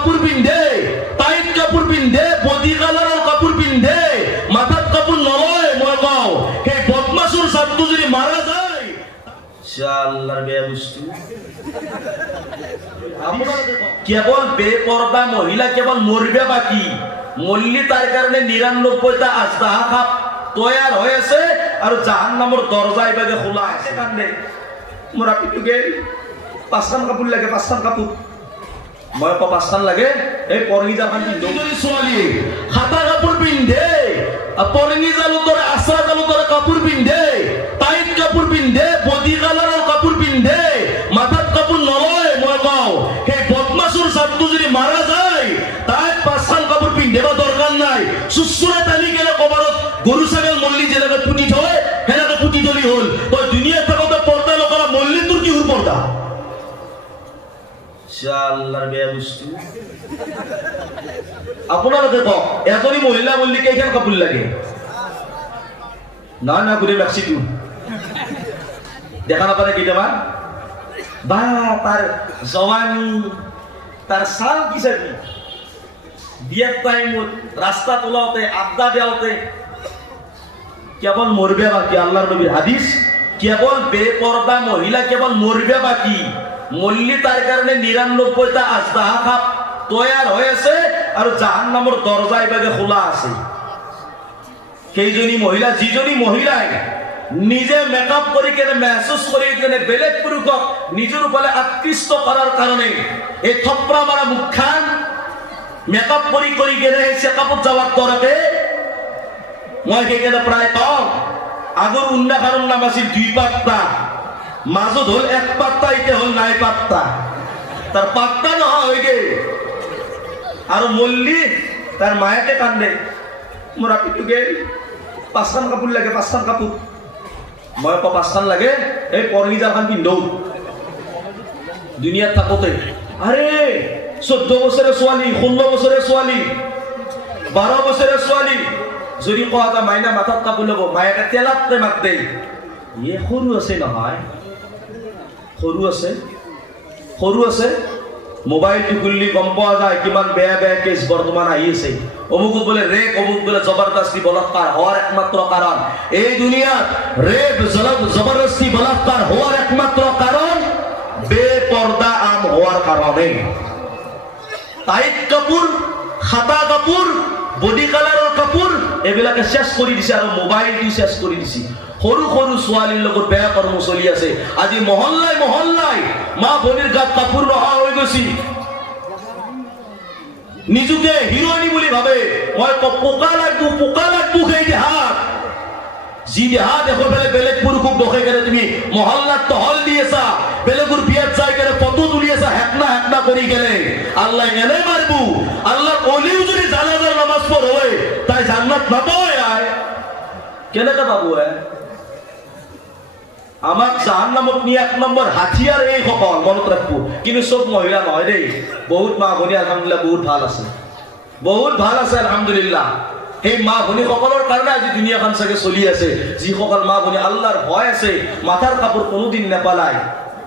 কাপড় পিন্ধে, টাইট কাপড় পিন্ধে, বডি কালাৰৰ কাপড় পিন্ধে, মাথাত কাপড় নলয়, মই কওঁ সেই বদমাছৰ ছাপটো যদি মাৰা যায় আল্লাহৰ বেয়া বস্তু। কেৱল বেপৰ্দা মহিলা কেৱল মৰিবে বাকী, মল্লি তাৰ কাৰণে ৯৯টা আজদাহা খাপ তৈয়াৰ হৈ আছে আৰু জাহান্নামৰ দৰজা ইবাগে খোলা আছে। কান্দে মোৰ আপিটো গেল ৫খান কাপোৰ লাগে, ৫খান কাপোৰ। মই আকৌ ৫খান লাগে। এই পৰঙিজাখন পিন্ধি ছোৱালী হাতা কাপোৰ পিন্ধে, পৰঙিজালৰ দৰে আচৰা জালৰ দৰে কাপোৰ পিন্ধে, টাইট কাপোৰ পিন্ধে, বডি কালাৰৰ কাপোৰ পিন্ধে, মাথাত কাপোৰ নলয়, মই কওঁ সেই বদমাছৰ ছাপটো যদি মাৰা যায় তাই ৫খান কাপোৰ পিন্ধিব দৰকাৰ নাই। চুচুৰে টানি কেনে কবাৰত গৰু ছাগল মল্লি যেনেকে পুতি থয় সেনেকে পুতি থলি হ'ল। তই দুনিয়াত থাকোতে পৰ্দা নকৰা মল্লি তোৰ কিহৰ পৰ্দা? আল্লাহৰ বেয়া বস্তু। আপোনালোকে কওক এজনী মহিলা মল্লি কেইখন কাপোৰ লাগে? না না ঘুরে রাখছি তুই দেখা না পারে কেইটামান বা তার জওয়ানি তার সাল কি চাবি বিয়ের টাইমত রাস্তা তোলাওতে আড্ডা দেওয়াতে কেবল মরবে বাকি। আল্লাহর নবীর হাদিস, কেবল বেপর্দা মহিলা কেবল মরবে বাকি, মল্লি তার কারণে ৯৯টা আজদাহা খাপ তৈয়ার হয়েছে আর জাহান্নামের দরজা ইবাগে খোলা আছে। কেইজনী মহিলা, যিজনী মহিলাই নিজে মেকআপ কৰি কেনে মেহসুস কৰি কেনে বেলেগ পুৰুষক নিজৰ ওপৰত আকৃষ্ট কৰাৰ কাৰণে এই থপৰা মাৰা মুখখান মেকআপ কৰি কেনে চেকআপত যাৱাৰ দৰকে মই সেইকাৰণে প্ৰায় কওঁ আগৰ উন্নাখানৰ নাম আছিল ২ পাত্তা, মাজত হ'ল ১ পাত্তা, এতিয়া হ'ল নাই পাত্তা। তাৰ পাত্তা নহয় হৈ গে আৰু মল্লি তাৰ মায়াকে কান্দে মোৰ আপিটো গেল ৫খান কাপোৰ লাগে, ৫খান কাপোৰ। মই আকৌ ৫খান লাগে। এই পৰঙিজাখন পিন্ধো দুনিয়াত থাকোতে। আৰে ১৪ বছৰৰ ছোৱালী, ১৬ বছৰৰ ছোৱালী, ১২ বছৰৰ ছোৱালী যদি কোৱা এটা মাইনা মাথাত কাপোৰ ল'ব, মায়াকে তেলাতে মাত দে ইয়ে সৰু আছে নহয়, সৰু আছে, সৰু আছে। মোবাইলটো খুললি গম পোৱা যায় কিমান বেয়া বেয়া কেছ বৰ্তমান আহি আছে। অমুকত বোলে ৰেপ, অমুক বোলে জবৰদস্তি বলাৎকাৰ হওয়াৰ একমাত্ৰ কাৰণ এই দুনিয়াত ৰেপ জবৰদস্তি বলাৎকাৰ হওয়াৰ একমাত্ৰ কাৰণ বেপৰ্দা আম হওয়াৰ কাৰণে। টাইট কাপোৰ, খাতা কাপোৰ, বডি কালাৰৰ কাপোৰ এইবিলাকে শেষ কৰি দিছে আৰু মোবাইলটো শেষ কৰি দিছে। সৰু সৰু ছোৱালীৰ লগত বেয়া কৰ্ম চলি আছে। আজি মহল্লাই মহল্লাই মা ভনীৰ গাত কাপোৰ নহা হৈ গৈছে, নিজকে হিৰোইনী বুলি ভাবে। মই পোকা লাগবো সেই দেহাত, যি দেহাত দেখো বেলেগ পুৰুষক দোষে কেনে তুমি মহল্লাত টহল দি আছা, বেলেগৰ বিয়াত যাই কেনে ফটো তুলি আছা হেকনা কৰি কেনে। আল্লাহ এনে মাৰিব। আল্লাহৰ অলিও যদি জানাজাৰ নামাজ পঢ়ে তাই জান্নাত নাপায়। আয় কেনেকে পাব? আমাক জাহান্নামত নিয়ে ১ নম্বৰ হাতিয়াৰ এই সকল মনত ৰাখবো। কিন্তু চব মহিলা নহয় দেই, বহুত মা ভনী আলহামদুলিল্লাহ বহুত ভাল আছে, বহুত ভাল আছে আলহামদুলিল্লাহ। সেই মা ভনী সকলৰ কাৰণে আজি দুনিয়াখন চাগে চলি আছে। যিসকল মা ভনী আল্লাহৰ ভয় আছে, মাথাৰ কাপোৰ কোনোদিন নেপালায়,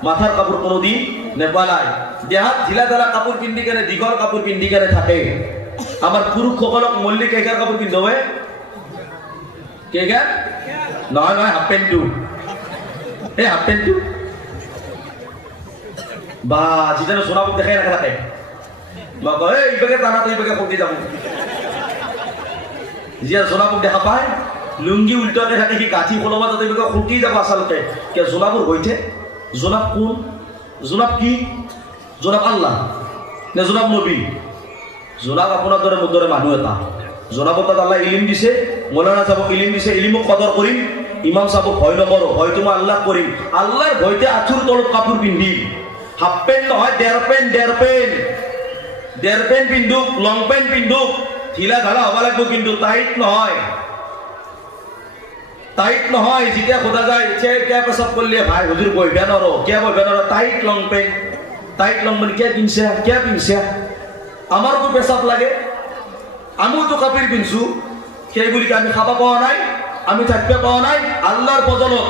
মাথাৰ কাপোৰ কোনোদিন নেপালায়, দেহাত ঢিলা ঢালা কাপোৰ পিন্ধি কেনে দীঘল কাপোৰ পিন্ধি কেনে থাকে। আমাৰ পুৰুষসকলক মল্লি কেইকাৰ কাপোৰ পিন্ধবে? কেইকাৰ নহয় নহয়, হাফ পেণ্টটো, এই হাফ পেণ্টটো বা যিজনে সোণাপুক দেখাই নাখে থাকে। মই কওঁ এই ইবাগে টানা তই ইবাগে সঙ্গী যাব। যিয়ে সোণাপুক দেখা পায় লুংগি উল্টাকে থাকে, সি গাঁঠি খোলবা তাতে ইবাগে সঙ্গী যাব। আচলতে কিয় জোনাপুৰ গৈছে? জোনাব কোন? জোনাব কি? জোনাব আল্লাহ নে জোনাব নবী? জোনাব আপোনাৰ দৰে মোৰ দৰে মানুহ এটা। জোনাবত তাত আল্লাহ ইলিম দিছে, মৌলানা চাবক ইলিম দিছে, ইলিমক কদৰ কৰিম, ইমাম চাবক ভয় নকৰো, হয়তো মই আল্লাহ কৰিম। আল্লাহৰ ভয়তে আঁঠুৰ তলত কাপোৰ পিন্ধিম, হাফ পেণ্ট নহয় ডেৰ পেণ্ট পিন্ধুক, লং পেণ্ট পিন্ধুক, ঢিলা ঢালা হ'ব লাগিব, কিন্তু টাইট নহয়, টাইট নহয়। যেতিয়া সোধা যায় কিয় পেচাব কৰিলে ভাই হুজুৰ বহিব নোৱাৰো, কিয় বহিব নোৱাৰো? টাইট লং পেণ্ট কিয় পিন্ধছা? আমাৰতো পেচাব লাগে, আমিওতো কাপোৰ পিন্ধছো, সেই বুলি আমি খাব পোৱা নাই, আমি থাকিব পোৱা নাই। আল্লাহৰ বদলত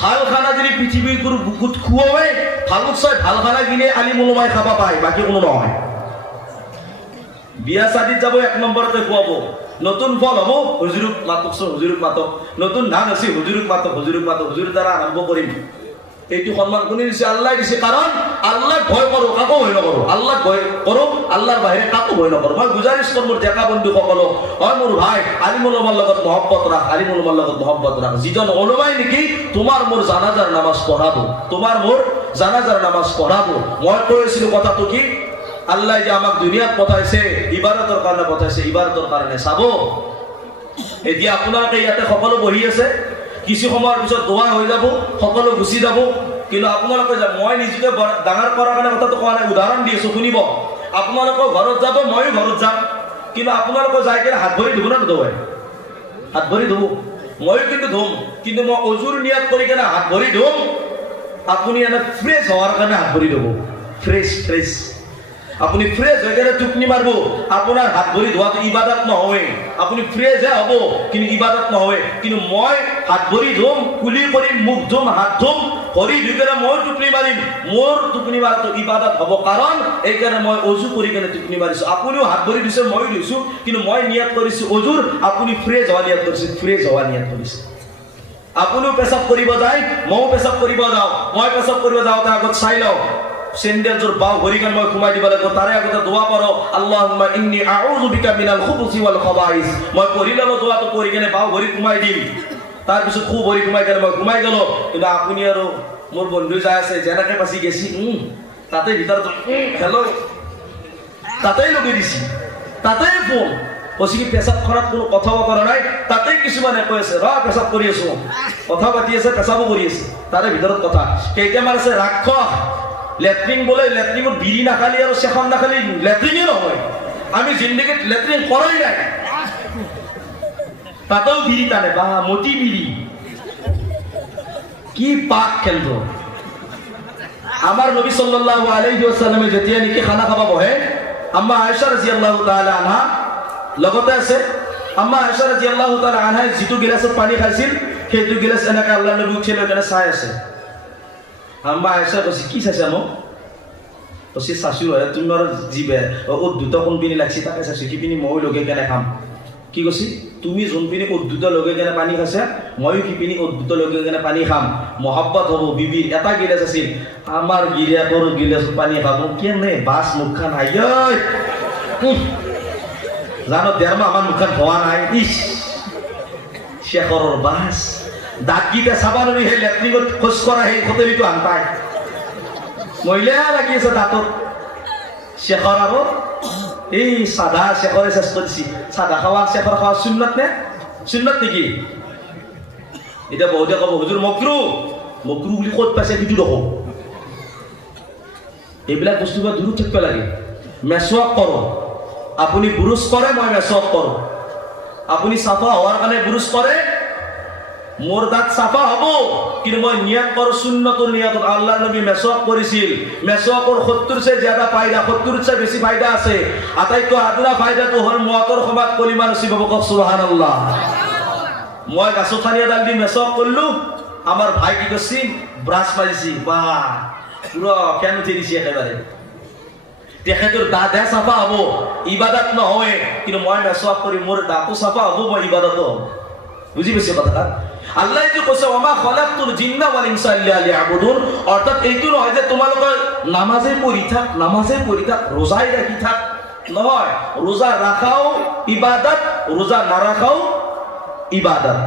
ভাল খানা যদি পৃথিৱীৰ কোনো বুকুত খুৱাই, ভালত চাই ভাল খানা কিনে আলিম ওলমাই খাব পায়, বাকী কোনো নহয়। বিয়া শাদীত যাব 1 নম্বৰতে খুৱাব নতুন ফল হ'ব হুজুৰক মাতকচোন হুজুৰক মাতক নতুন ধান আছে হুজুৰক মাতক হুজুৰৰ দ্বাৰা আৰম্ভ কৰিম এইটো সন্মান কোনে দিছে আল্লাহ দিছে কাৰণ আল্লাহ ভয় কৰো কাকো ভয় নকৰো আল্লাহ ভয় কৰো আল্লাহৰ বাহিৰে কাকো ভয় নকৰো মই গুজাৰিশ কৰোঁ মোৰ ডেকা বন্ধুসকলক হয় মোৰ ভাই আলিমুল উলামাৰ লগত মহব্বত ৰাখ যিজন ওলামাই নেকি তোমাৰ মোৰ জানাজাৰ নামাজ পঢ়াব মই কৈছিলো কথাটো কি আল্লাহ যে আমাক দুনিয়াত পঠাইছে ইবাদতৰ কাৰণে চাব এতিয়া আপোনালোকে ইয়াতে সকলো বহি আছে কিছু সময়ৰ পিছত দোৱা হৈ যাব সকলো গুচি যাব কিন্তু আপোনালোকে মই নিজকে ডাঙৰ কৰাৰ কাৰণে কথাটো কোৱা নাই উদাহৰণ দি আছো শুনিব আপোনালোকৰ ঘৰত যাব ময়ো ঘৰত যাম কিন্তু আপোনালোকে যাই কিনে হাত ভৰি ধুব না নুধুৱাই হাত ভৰি ধুব ময়ো কিন্তু ধুম কিন্তু মই অজুৰ নিয়াত কৰি কিনে হাত ভৰি ধুম আপুনি এনে ফ্ৰেছ হোৱাৰ কাৰণে হাত ভৰি ধুব ফ্ৰেছ আপুনি ফ্ৰেছ হৈ কিনে টোপনি মাৰিব আপোনাৰ হাত ভৰি ধোৱাটো ইবাদত নহয় আপুনি ফ্ৰেছহে হ'ব কিন্তু ইবাদত নহয় কিন্তু মই হাত ভৰি ধুম কুলি কৰিম মুখ ধুম হাত ধুম ভৰি ধুই কিনে মই টোপনি মাৰিম মোৰ টোপনি মাৰাটো ইবাদত হ'ব কাৰণ এইকাৰণে মই অজু কৰি কিনে টোপনি মাৰিছোঁ আপুনিও হাত ভৰি ধুইছে ময়ো ধুইছোঁ কিন্তু মই নিয়াত কৰিছোঁ অজুৰ আপুনি ফ্ৰেছ হোৱা নিয়াত কৰিছে আপুনিও পেচাব কৰিব যায় ময়ো পেচাব কৰিব যাওঁ মই পেচাব কৰিব যাওঁতে আগত চাই লওঁ চেন্ডেলযোৰ বাও ভৰি কান মই ঘুমাই দিব লাগিব তাৰে আগতে দোৱা পঢ়ো আল্লাহুম্মা ইন্নী আউযু বিকা মিনাল খুবুছি ওয়াল খাবাইছ মই পঢ়ি ললো দোৱাটো পঢ়ি কিনে বাও ভৰি ঘুমাই দিম তাৰ পিছত খুব ভৰি ঘুমাই কিনে মই ঘুমাই গলো কিন্তু আপুনি আৰু মোৰ বন্ধু যাই আছে যেনেকে পাছি গেছি তাতে ভিতৰত হেল্ল' তাতেই লগাই দিছি তাতেই ফোন কৈছে পেচাব কৰাত কোনো কথা বতৰা নাই তাতেই কিছুমানে কৈ আছে পেচাব কৰি আছো কথা পাতি আছে পেচাবো কৰি আছে তাৰে ভিতৰত কথা কেইটামান আছে ৰাক্ষস লেট্ৰিন বোলে লেট্ৰিনত বিড়ি নাখালি আৰু চেখন নাখালি লেট্ৰিনে নহয় আমি জিন্দগীত লেট্ৰিন কৰাই নাই তাতেও বিড়ি টানে বা মতি বিড়ি কি পাক কেন্দ্র আমার নবী সাল্লাল্লাহু আলাইহি ওয়াসাল্লামে যেতিয়া নেকি খানা খাব বহে আম্মা আয়েশা রাদিয়াল্লাহু তাআলা আনহা লগতে আছে আম্মা আয়েশা রাদিয়াল্লাহু তাআলা আনহা যিটো গিলাসত পানী খাইছিল সেইটো গিলাস এনেকা আল্লাহ নবী উঠি লৈ কেনে চাই আছে আম্মা আয়েশা কৈছে কি চাইছা মোক কৈছে চাচু হয় তোমাৰ জিবে উদ্ধুত কোন পিনি লাগছি তাকে চাচু কি পিনি মই লগে কেনে খাম কি কৈছি তুমি যোন পিনি উদ্ধুত লগে কেনে পানী খাইছা ময়ো কি পিনি উদ্ধুত লগে কেনে পানী খাম মহব্বত হ'ব বিবিৰ এটা গিলাস আছিল আমাৰ গিৰিয়াকৰ গিলাসত পানী খাব কেনে বাস মুখখান আইয় জানো দেৰমা আমাৰ মুখখান ধোৱা নাই ইস শেখৰৰ বাস দাগগিটা চাবা নবি সেই লেট্ৰিনত খোজ কৰা সেই হোটেলটো আন পায় মহিলা লাগি আছে দাঁতত শেখৰ আৰু এই সাদা শেখৰে চেষ্টা দিছি সাদা খাওয়া শেখৰ খাওয়া সুন্নত নেকি এতিয়া বহুতে ক'ব হুজুৰ মকৰু বুলি ক'ত পাইছে সেইটো দেখো এইবিলাক বস্তু বা দূৰত থাকিব লাগে মেচৱাক কৰোঁ আপুনি বুৰুচ কৰে মই মেচৱাক কৰোঁ আপুনি চাফা হোৱাৰ কাৰণে বুৰুচ কৰে মোর দাঁত সাফা হব কিন্তু মই নিয়ত কর সুন্নতুর নিয়ত আল্লাহ নবী মেসওয়াক করেছিল মেসওয়াকর 70 সে ज्यादा ফায়দা 70 সে বেশি ফায়দা আছে আটাইতো আদরা ফায়দা তো হল মুয়াতর খবাত কলিমা নসিব বক সুবহানাল্লাহ মই গাছ খানিয়া ডাল দি মেসওয়াক করলু আমার ভাই কি করছি ব্রাশ মারিছি বাহ পুরো কেন দিছি একেবারে তেখেতৰ দাঁত সাফা হব ইবাদত নহয় কিন্তু মই মেসওয়াক করি মোর দাঁতও সাফা হব মই ইবাদত হব বুঝি পেছে কথাটা আল্লাহ যে কৈছে ওমা খলাকতুল জিন্না ওয়াল ইনসা ইল্লা লিয়াবুদুন অর্থাৎ এইটো নহয় যে তোমালোকে নামাজে পঢ়ি থাক রোজাই রাখি থাক নহয় রোজা রাখাও ইবাদত রোজা না রাখাও ইবাদত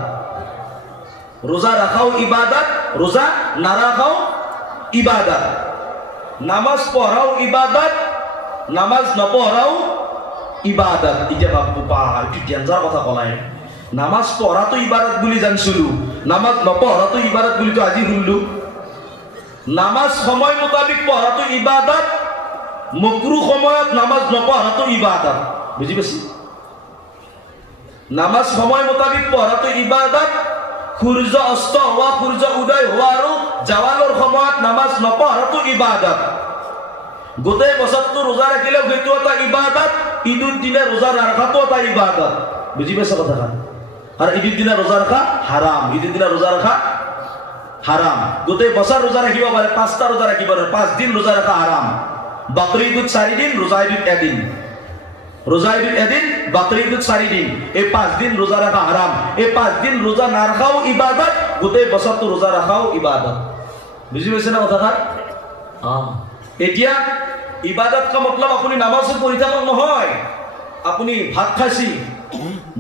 রোজা রাখাও ইবাদত রোজা না রাখাও ইবাদত নামাজ পড়াও ইবাদত নামাজ নপঢ়াও ইবাদত এটা বাপু পা একটু ডেঞ্জার কথা কলাই নামাজ পড়া তো ইবাদত বলে জানছিলো নামাজ নপঢ়া তো ইবাদত বলে তো আজি শুনলু নামাজ সময় মোতাবিক পড়া তো ইবাদত মকরু সময়ত নামাজ নপঢ়া তো ইবাদত বুঝি পাইছি নামাজ সময় মোতাবিক পড়া তো ইবাদত সূর্য অস্ত হওয়া সূর্য উদয় হওয়া আৰু জাৱালৰ সময়ত নামাজ নপঢ়া তো ইবাদত গোটেই বছৰটো ৰোজা ৰাখিলে সেইটো এটা ইবাদত ঈদৰ দিনা ৰোজা ৰাখাটো এটা ইবাদত বুঝি পাইছা কথাটা আর ঈদের দিনে রোজা রাখা হারাম ঈদের দিনে রোজা রাখা হারাম গোটেই বছর রোজা রাখিব পারে 5টা রোজা রাখিব পারে 5 দিন রোজা রাখা হারাম বকরি ঈদ 4 দিন রোজা ঈদ 1 দিন রোজা ঈদ এদিন, বাকরি ঈদ 4 দিন, এই 5 দিন রোজা রাখা হারাম। এই 5 দিন রোজা না রাখাও ইবাদত, গোটেই বছৰটো ৰোজা ৰাখাও ইবাদত। বুজি পাইছে না কথাষাৰ? এতিয়া ইবাদত কা মতলব আপুনি নামাজো পঢ়ি থাকক নহয়, আপুনি ভাত খাইছি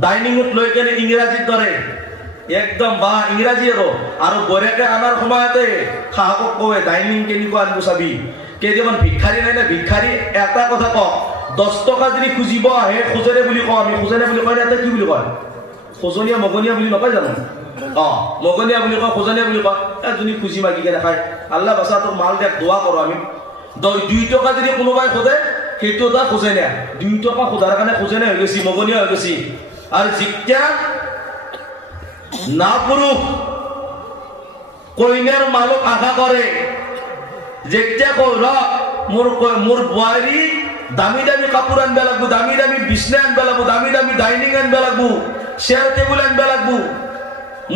ডাইনিঙত লৈ কেনে ইংৰাজীৰ দৰে একদম বা ইংৰাজী আৰু বৰেকে আনাৰ সময়তে খাহাকক কয় ডাইনিং কেনেকুৱা আনিব চাবি। কেইটামান ভিক্ষাৰী নাই নে, ভিক্ষাৰী এটা কথা কওক, 10 টকা যদি খুজিব আহে খোজেৰে বুলি কওঁ আমি, খোজেৰে বুলি কয় ইয়াতে কি বুলি কয়? খোজনীয়া মগনীয়া বুলি নকয় জানো? মগনীয়া বুলি কয়, খোজনীয়া বুলি কয়। এজনী খুজি মাগি কেনে খায়। আল্লাহ বাচা তোক মাল দিয়ক, দোৱা কৰোঁ আমি। 2 টকা যদি কোনোবাই খোজে সেইটো এটা খোজনীয়া, 2 টকা খোজাৰ কাৰণে খোজনীয়া হৈ গৈছে, মগনীয়া হৈ গৈছে। আৰু যেতিয়া না পুৰুষ কইনাৰ মালক আশা কৰে, যেতিয়া কয় ৰ মোৰ বোৱাৰী দামী দামী কাপোৰ আনিব লাগিব, দামী দামী বিছনা আনিব লাগিব, দামী দামী ডাইনিং আনিব লাগিব, চেয়াৰ টেবুল আনিব লাগিব,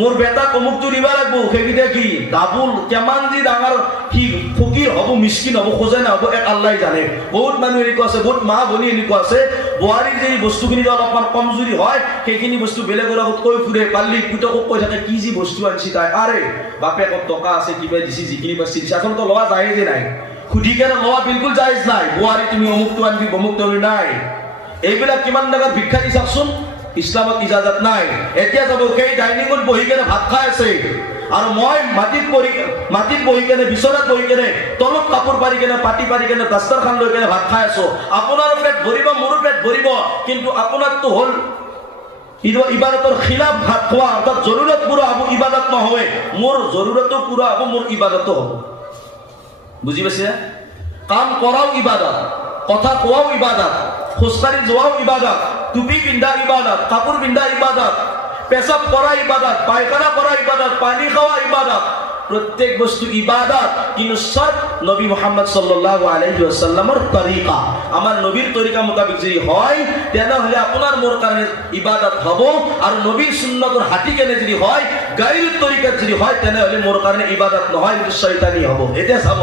মোৰ বেটাক অমুকটো দিব লাগিব, সেইকেইটা কি ডাবুল কিমান যি ডাঙৰ সি ফকীৰ হ'ব, মিস্কিন হ'ব, খোজে নহ'ব, এক আল্লাই জানে। বহুত মানুহ এনেকুৱা আছে, বহুত মা ভনী এনেকুৱা আছে, বোৱাৰীৰ যদি বস্তুখিনি অলপমান কমজুৰি হয় সেইখিনি বস্তু বেলেগৰ আগত কৈ ফুৰে, পাল্লি পুতকক কৈ থাকে কি যি বস্তু আনিছি তাই, আৰে বাপেকৰ টকা আছে কিবা দিছি, যিখিনি পাইছি দিছে। আচলতে লোৱা যায় যে নাই, সুধি কেনে লোৱা বিলকুল জায়েজ নাই। বোৱাৰী তুমি অমুকটো আনিবি, অমুকটো নাই, এইবিলাক কিমান ডাঙৰ ভিক্ষাৰী চাওকচোন, ইছলামত ইজাজত নাই। এতিয়া যাব সেই ডাইনিঙত বহি কেনে ভাত খাই আছে, আৰু মই মাটিত বহি কেনে বিচনাত বহি কেনে তলত কাপোৰ পাৰি কেনে পাতি পাৰি কেনে দাস্তাৰখান লৈ কেনে ভাত খাই আছো। আপোনাৰ পেট ভৰিব, মোৰো পেট ভৰিব, কিন্তু আপোনাৰতো হ'ল ইবাদতৰ খিলাফ ভাত খোৱা, অৰ্থাৎ জৰুৰত পুৰা হ'ব, ইবাদত নহয়। মোৰ জৰুৰতো পুৰা হ'ব, মোৰ ইবাদতো হ'ব। বুজি পাইছে? কাম কৰাও ইবাদত, কথা কোৱাও ইবাদত, খোজকাঢ়ি যোৱাও ইবাদত, টুপি পিন্ধা ইবাদত, কাপোৰ পিন্ধা ইবাদত, পেচাব কৰা ইবাদত, পায়খানা কৰা ইবাদত, পানী খোৱা ইবাদত, প্রত্যেক বস্তু ইবাদত। কিন্তু শর্ত নবী মুহাম্মদ সাল্লাল্লাহু আলাইহি ওয়াসাল্লামের তরিকা, আমার নবীর তরিকা মোতাবেক যদি হয় তেনেহলে আপনার মোর কারণে ইবাদত হব। আর নবীর সুন্নতর হাঁটি কেনে যদি হয়, গায়রুত তরিকাত যদি হয় তেনেহলে মোর কারণে ইবাদত নহয়, শয়তানি হব। এটা চাব।